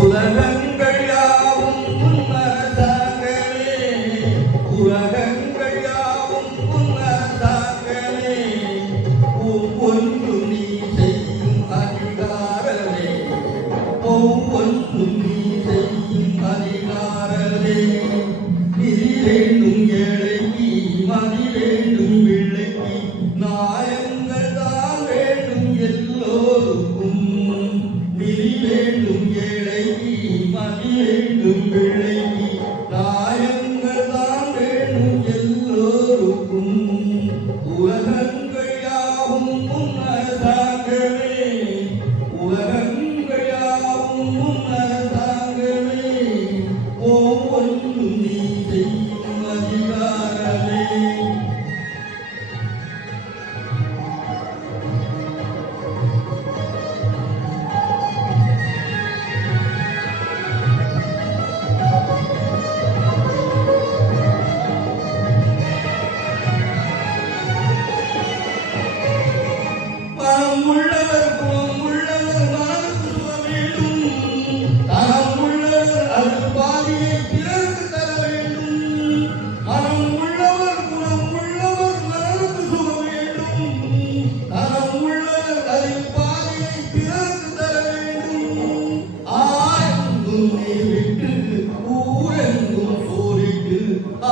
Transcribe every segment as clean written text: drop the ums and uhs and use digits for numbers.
உலகங்கள் யாவும் உன்னரசாகவே, உலகங்கள் யாவும் உன்னரசாகவே, ஒவ்வொன்று நீ செய்யும் அதிகாரமே, ஒவ்வொன்று நீ செய்யும் அதிகாரமே. நிதி வேண்டும் ஏழைக்கு, மதி வேண்டும் பிள்ளைக்கு, நாயங்கள் தான் வேண்டும் எல்லோருக்கும். நிதி வேண்டும் ஏழைக்கு, மதி வேண்டும் பிள்ளைக்கு, நாயங்கள் தான் வேண்டும் எல்லோருக்கும். உலகங்கள் யாவும் உன்னரசாகவே, உலகங்கள் யாவும் உன்னரசாகவே, ஒவ்வொன்று நீ செய்யும் அதிகாரமே. பணம் உள்ளவர் குணம் உள்ளவர் மனதுக்கு சுகம் வேண்டும். தனம் உள்ளவர் அது பாதியை பிறருக்கு தர வேண்டும். மனம் உள்ளவர் குணம் உள்ளவர் மனதுக்கு சுகம் வேண்டும். தனம் உள்ளவர் அது பாதியை பிறருக்கு தர வேண்டும். ஆரெங்கும் நீர் விட்டு ஊரெங்கும் சோரிட்டு,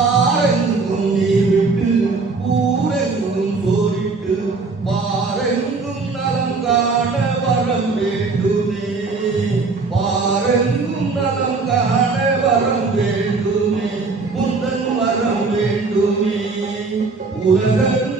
ஆரெங்கும் நீர் விட்டு ஊரெங்கும் சோரிட்டு, பாரெங்கும் நலம் காண வரம் வேண்டுமே, பாரெங்கும் நலம் காண வரம் வேண்டுமே, முந்தன் வரம் வேண்டுமே. உலகம்